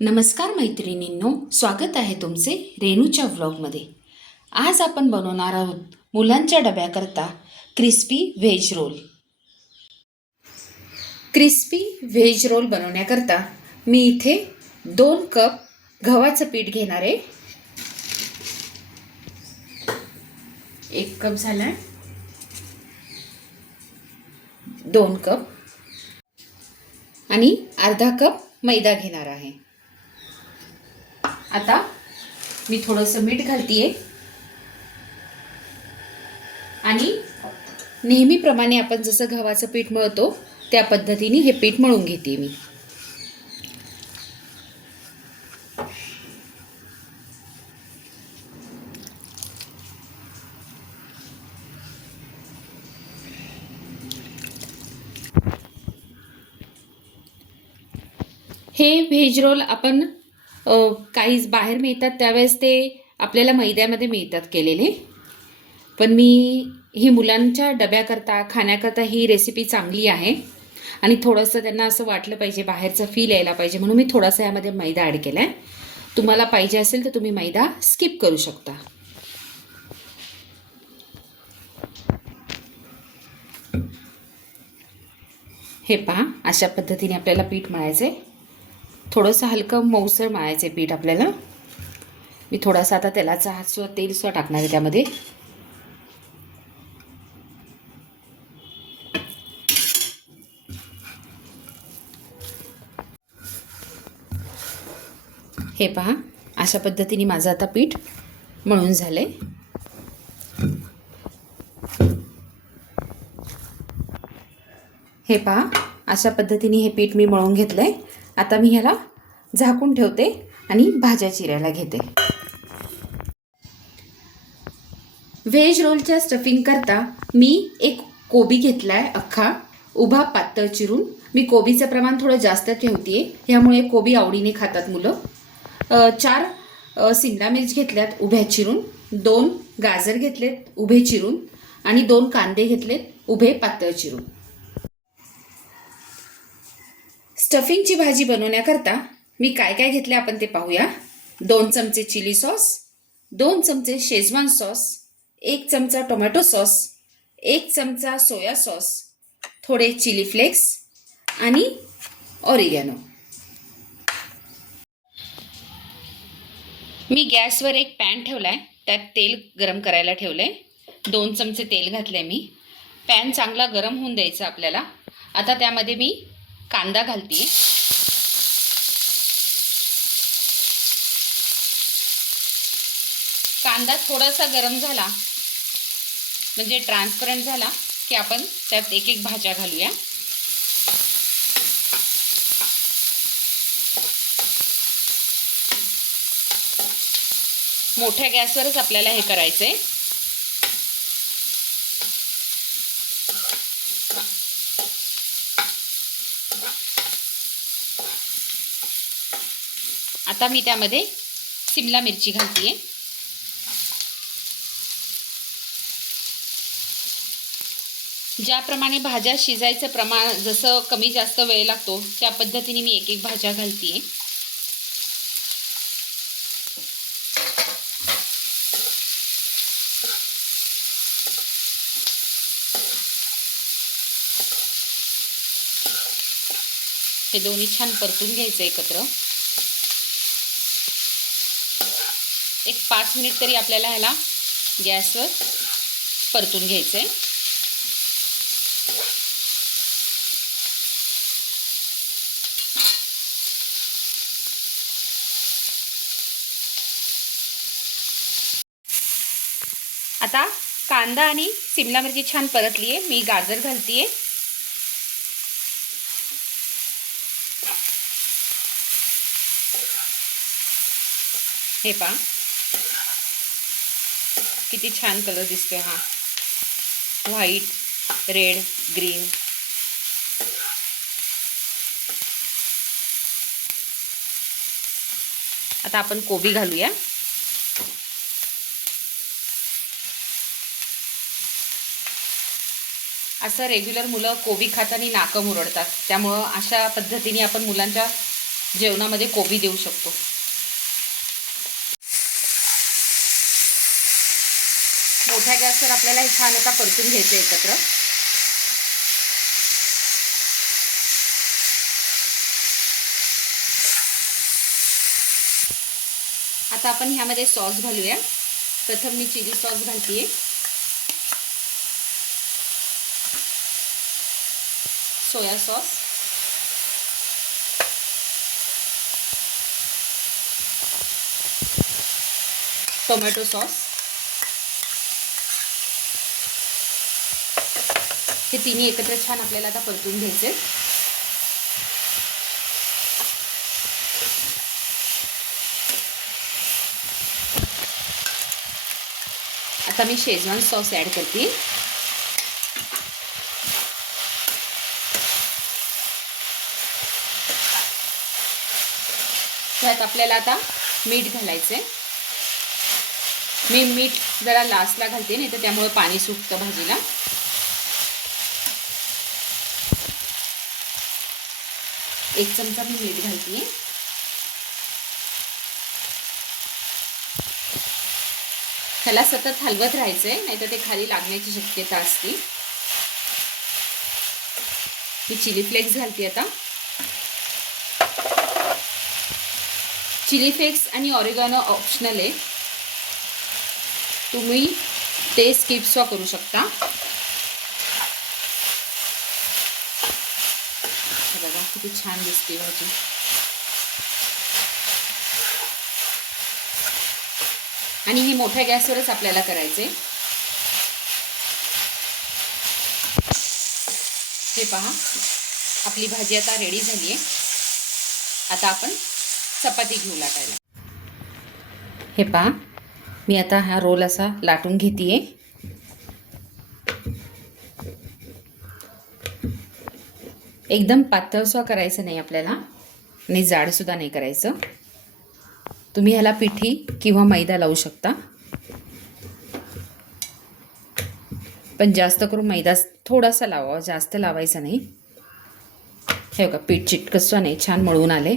नमस्कार मैत्रिणींनो, स्वागत आहे तुमचे रेणूच्या व्लॉगमध्ये। आज आपण बनवणार आहोत मुलांच्या डब्याकरता crispy veg roll. Crispy veg roll बनवण्याकरता मी इथे 2 कप गव्हाचं पीठ घेणार आहे। 1 कप झाला, 2 कप आणि अर्धा कप मैदा घेणार आहे। आता मी थोडंसं मीठ घालतीये आणि नेहमीप्रमाणे आपण जसं गव्हाचं पीठ मळतो त्या पद्धतीने हे पीठ मळून घेते मी। हे व्हेज रोल आपण काही बाहेर मिळतात त्यावेळेस ते आपल्याला मैद्यामध्ये मिळतात केलेले, पण मी ही मुलांच्या डब्याकरता खाण्याकरता ही रेसिपी चांगली आहे आणि थोडंसं त्यांना असं वाटलं पाहिजे, बाहेरचं फील यायला पाहिजे, म्हणून मी थोडासा यामध्ये मैदा ॲड केला आहे। तुम्हाला पाहिजे असेल तर तुम्ही मैदा स्किप करू शकता। हे पहा, अशा पद्धतीने आपल्याला पीठ मळायचं आहे। थोडंसं हलकं मऊसर मळायचं आहे पीठ आपल्याला। मी थोडासा आता तेलाचा तेलसुद्धा टाकणार आहे त्यामध्ये। हे पहा, अशा पद्धतीने माझं आता पीठ मळून झालंय। हे पहा, अशा पद्धतीने हे पीठ मी मळून घेतलंय। आता मी ह्याला झाकून ठेवते आणि भाज्या चिरायला घेते। व्हेज रोलच्या स्टफिंग करता मी एक कोबी घेतलाय अख्खा उभा पातळ चिरून। मी कोबीचं प्रमाण थोडं जास्त ठेवतेय, यामुळे कोबी आवडीने खातात मुलं। 4 सिमला मिर्च घेतल्यात उभ्या चिरून, 2 गाजर घेतलेत उभे चिरून आणि 2 कांदे घेतलेत उभे पातळ चिरून। स्टफिंगची भाजी बनवण्याकरता मी काय काय घेतले आपण ते पाहूया। 2 चमचे चिली सॉस, 2 चमचे शेजवान सॉस, 1 चमचा टोमॅटो सॉस, 1 चमचा सोया सॉस, थोडे चिली फ्लेक्स आणि ऑरिगॅनो। मी गॅसवर एक पॅन ठेवलाय, त्यात तेल गरम करायला ठेवलंय। 2 चमचे तेल घातले मी। पॅन चांगला गरम होऊन द्यायचा आपल्याला। आता त्यामध्ये मी कांदा घालते। कांदा थोडासा गरम झाला म्हणजे ट्रान्सपरंट झाला की आपण त्यात एक एक भाज्या घालूया। मोठ्या गॅसवरच आपल्याला हे करायचंय। आता मी त्यामध्ये सिमला मिरची घालतेय। ज्याप्रमाणे भाज्या शिजायचं प्रमाण जसं कमी जास्त वेळ लागतो त्या पद्धतीने मी एक एक भाज्या घालतेय। हे दोन्ही छान परतून घ्यायचं एकत्र। एक 5 मिनिट तरी आपल्याला ह्याला गॅसवर परतून घ्यायचंय। आता कांदा आणि सिमला मिरची छान परतली आहे। मी गाजर घालतीये। हे पहा, किती छान कलर दिसतोय हा, व्हाईट, रेड, ग्रीन। आता आपण कोबी घालूया। असं रेग्युलर मुलं कोबी खाताना नाकं मुरडतात, त्यामुळं अशा पद्धतीने आपण मुलांच्या जेवणामध्ये कोबी देऊ शकतो. मोठ्या गॅसवर आपल्याला हे छान आता परतून घ्यायचं एकत्र. आता आपण ह्यामध्ये सॉस घालूया. प्रथम मी चिली सॉस घालतेय. सोया सॉस, टोमॅटो सॉस, हे तिन्ही एकत्र छान आपल्याला आता परतून घ्यायचे. आता मी शेजवान सॉस ॲड करते. त्यात आपल्याला आता मीठ घालायचं आहे. मी मीठ जरा लास्टला घालते, नाही तर त्यामुळे पाणी सुटतं भाजीला. एक चमचा मी मीठ घालते. त्याला सतत हलवत राहायचंय, नाहीतर ते खाली लागण्याची शक्यता असते. मी चिली फ्लेक्स घालते आता. चिली फ्लेक्स आणि ऑरिगॅनो ऑप्शनल आहे, तुम्ही ते स्किप सुद्धा करू शकता. बघा किती छान दिसते भाजी. आणि हे मोठ्या गॅसवरच आपल्याला करायचे. हे पहा, आपली भाजी आता रेडी झाली आहे. आता आपण चपाती घेऊ लाटायला. हे पहा, मी आता हा रोल असा लाटून घेतेय. एकदम पातळसुद्धा करायचं नाही आपल्याला, आणि जाडसुद्धा नाही करायचं. तुम्ही ह्याला पिठी किंवा मैदा लावू शकता, पण जास्त करून मैदा थोडासा लावा, जास्त लावायचा नाही. हे बघा, पीठ चिटकसुद्धा नाही, छान मळून आले.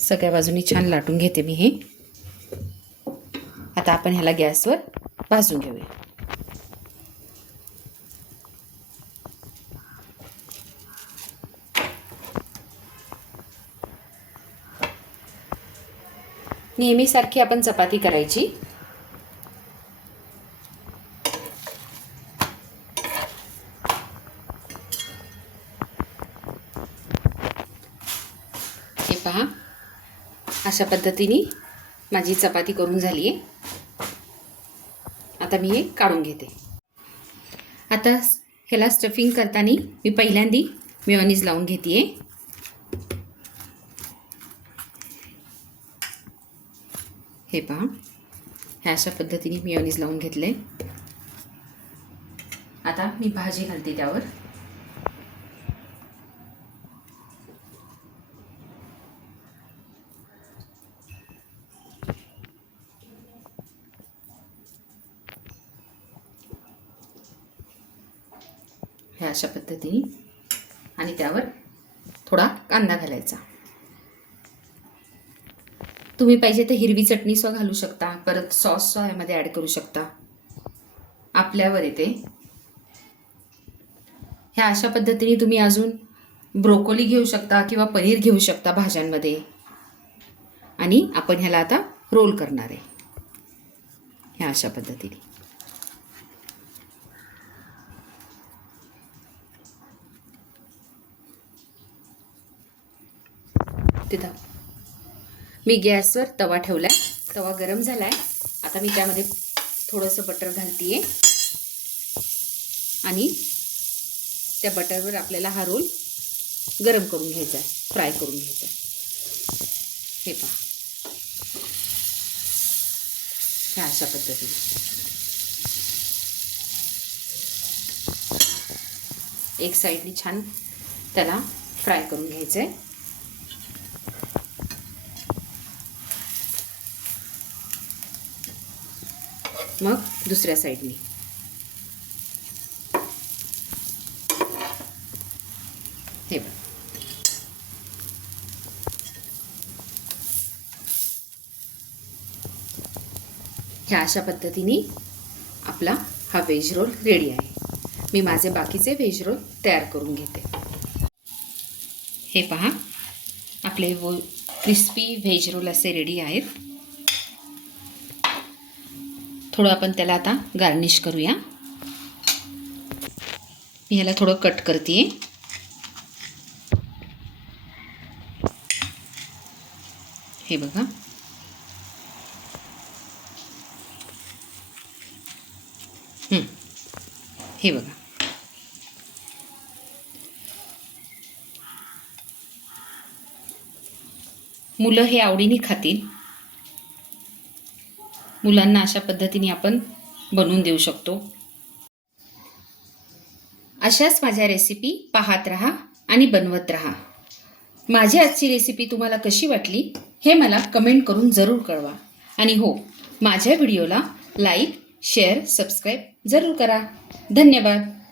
सगळ्या बाजूनी छान लाटून घेते मी हे. आता आपण ह्याला गॅसवर भाजून घेऊया. नेहमीसारखी आपण चपाती करायची. हे पहा, अशा पद्धतीने माझी चपाती करून झाली आहे. आता मी हे काढून घेते. आता ह्याला स्टफिंग करताना मी पहिल्यांदा मेयोनीज लावून घेते. हे पहा, ह्या अशा पद्धतीने मेयोनीज लावून घेतले. आता मी भाजी घालते त्यावर. ह्या अशा पद्धतीने, आणि त्यावर थोडा कांदा घालायचा. तुम्ही पाहिजे तर हिरवी चटणी सुद्धा घालू शकता, परत सॉस सुद्धा यामध्ये ॲड करू शकता, आपल्यावर येते. ह्या अशा पद्धतीने तुम्ही अजून ब्रोकोली घेऊ शकता किंवा पनीर घेऊ शकता भाज्यांमध्ये. आणि आपण ह्याला आता रोल करणार आहे ह्या अशा पद्धतीने. तिथं मी गॅसवर तवा ठेवला आहे. तवा गरम झाला आहे. आता मी त्यामध्ये थोडंसं बटर घालते आहे, आणि त्या बटरवर आपल्याला हा रोल गरम करून घ्यायचा आहे, फ्राय करून घ्यायचा आहे. हे पहा, ह्या अशा पद्धतीने. एक साईडनी छान त्याला फ्राय करून घ्यायचं आहे. मग दुसऱ्या साईडने. हे बघ. ह्या अशा पद्धतीने आपला हा व्हेज रोल रेडी आहे. मी माझे बाकीचे व्हेज रोल तयार करून घेते. हे पहा, आपले क्रिस्पी व्हेज रोल असे रेडी आहेत. थोडं आपण त्याला आता गार्निश करूया. मी ह्याला थोडं कट करते. हे बघा. हे बघा. मुलं हे आवडीने खातील. मुलांना अशा पद्धतीने आपण बनवून देऊ शकतो. अशाच माझ्या रेसिपी पाहत राहा आणि बनवत राहा. माझी आजची रेसिपी तुम्हाला कशी वाटली हे मला कमेंट करून जरूर कळवा. आणि हो, माझ्या व्हिडिओला लाईक, शेअर, सबस्क्राईब जरूर करा. धन्यवाद.